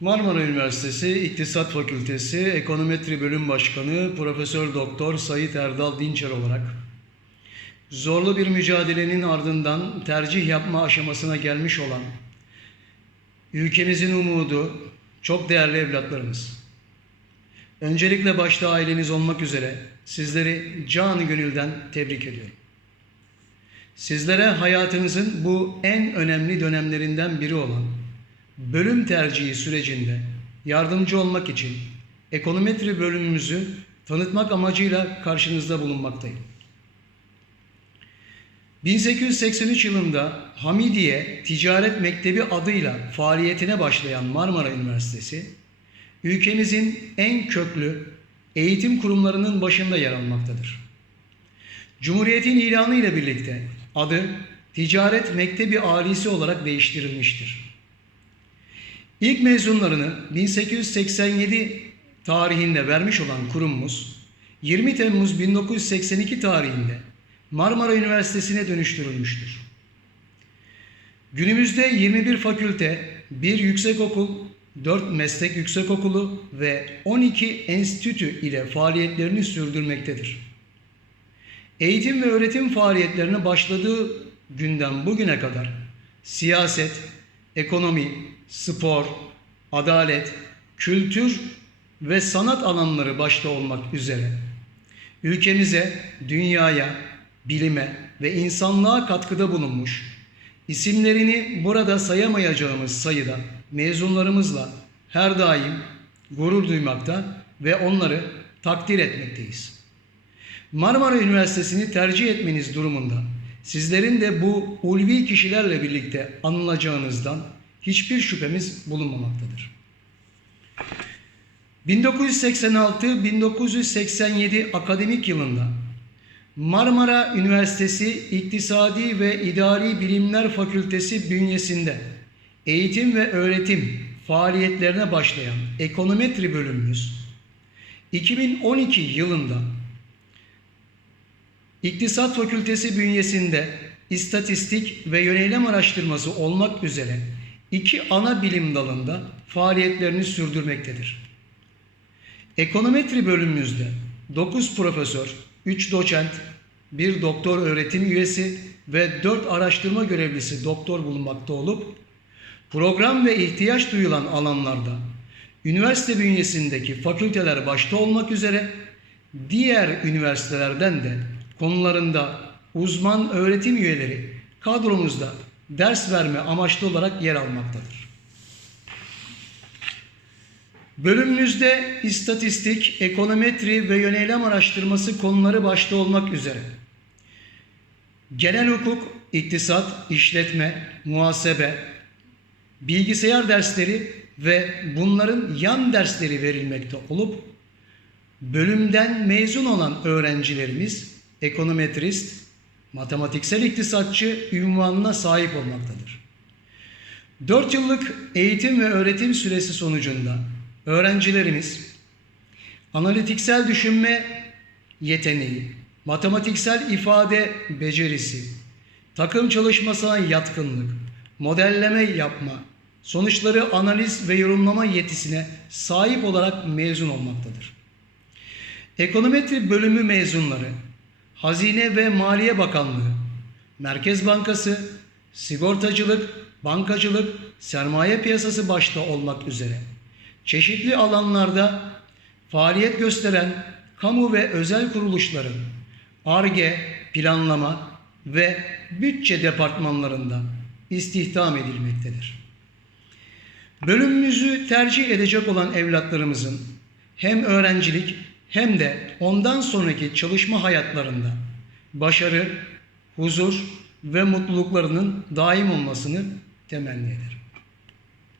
Marmara Üniversitesi İktisat Fakültesi Ekonometri Bölüm Başkanı Profesör Doktor Sayit Erdal Dinçer olarak zorlu bir mücadelenin ardından tercih yapma aşamasına gelmiş olan ülkemizin umudu çok değerli evlatlarımız. Öncelikle başta aileniz olmak üzere sizleri canı gönülden tebrik ediyorum. Sizlere hayatınızın bu en önemli dönemlerinden biri olan bölüm tercihi sürecinde yardımcı olmak için ekonometri bölümümüzü tanıtmak amacıyla karşınızda bulunmaktayım. 1883 yılında Hamidiye Ticaret Mektebi adıyla faaliyetine başlayan Marmara Üniversitesi, ülkemizin en köklü eğitim kurumlarının başında yer almaktadır. Cumhuriyetin ilanı ile birlikte adı Ticaret Mektebi Alisi olarak değiştirilmiştir. İlk mezunlarını 1887 tarihinde vermiş olan kurumumuz 20 Temmuz 1982 tarihinde Marmara Üniversitesi'ne dönüştürülmüştür. Günümüzde 21 fakülte, 1 yüksekokul, 4 meslek yüksekokulu ve 12 enstitü ile faaliyetlerini sürdürmektedir. Eğitim ve öğretim faaliyetlerine başladığı günden bugüne kadar siyaset, ekonomi, spor, adalet, kültür ve sanat alanları başta olmak üzere ülkemize, dünyaya, bilime ve insanlığa katkıda bulunmuş, isimlerini burada sayamayacağımız sayıda mezunlarımızla her daim gurur duymakta ve onları takdir etmekteyiz. Marmara Üniversitesi'ni tercih etmeniz durumunda sizlerin de bu ulvi kişilerle birlikte anılacağınızdan hiçbir şüphemiz bulunmamaktadır. 1986-1987 akademik yılında Marmara Üniversitesi İktisadi ve İdari Bilimler Fakültesi bünyesinde eğitim ve öğretim faaliyetlerine başlayan ekonometri bölümümüz 2012 yılında İktisat Fakültesi bünyesinde istatistik ve yöneylem araştırması olmak üzere iki ana bilim dalında faaliyetlerini sürdürmektedir. Ekonometri bölümümüzde 9 profesör, 3 doçent, 1 doktor öğretim üyesi ve 4 araştırma görevlisi doktor bulunmakta olup program ve ihtiyaç duyulan alanlarda üniversite bünyesindeki fakülteler başta olmak üzere diğer üniversitelerden de konularında uzman öğretim üyeleri kadromuzda ders verme amaçlı olarak yer almaktadır. Bölümümüzde istatistik, ekonometri ve yöneylem araştırması konuları başta olmak üzere genel hukuk, iktisat, işletme, muhasebe, bilgisayar dersleri ve bunların yan dersleri verilmekte olup bölümden mezun olan öğrencilerimiz ekonometrist, matematiksel iktisatçı ünvanına sahip olmaktadır. 4 yıllık eğitim ve öğretim süresi sonucunda öğrencilerimiz analitiksel düşünme yeteneği, matematiksel ifade becerisi, takım çalışmasına yatkınlık, modelleme yapma, sonuçları analiz ve yorumlama yetisine sahip olarak mezun olmaktadır. Ekonometri bölümü mezunları Hazine ve Maliye Bakanlığı, Merkez Bankası, sigortacılık, bankacılık, sermaye piyasası başta olmak üzere çeşitli alanlarda faaliyet gösteren kamu ve özel kuruluşların ARGE, planlama ve bütçe departmanlarında istihdam edilmektedir. Bölümümüzü tercih edecek olan evlatlarımızın hem öğrencilik hem de ondan sonraki çalışma hayatlarında başarı, huzur ve mutluluklarının daim olmasını temenni ederim.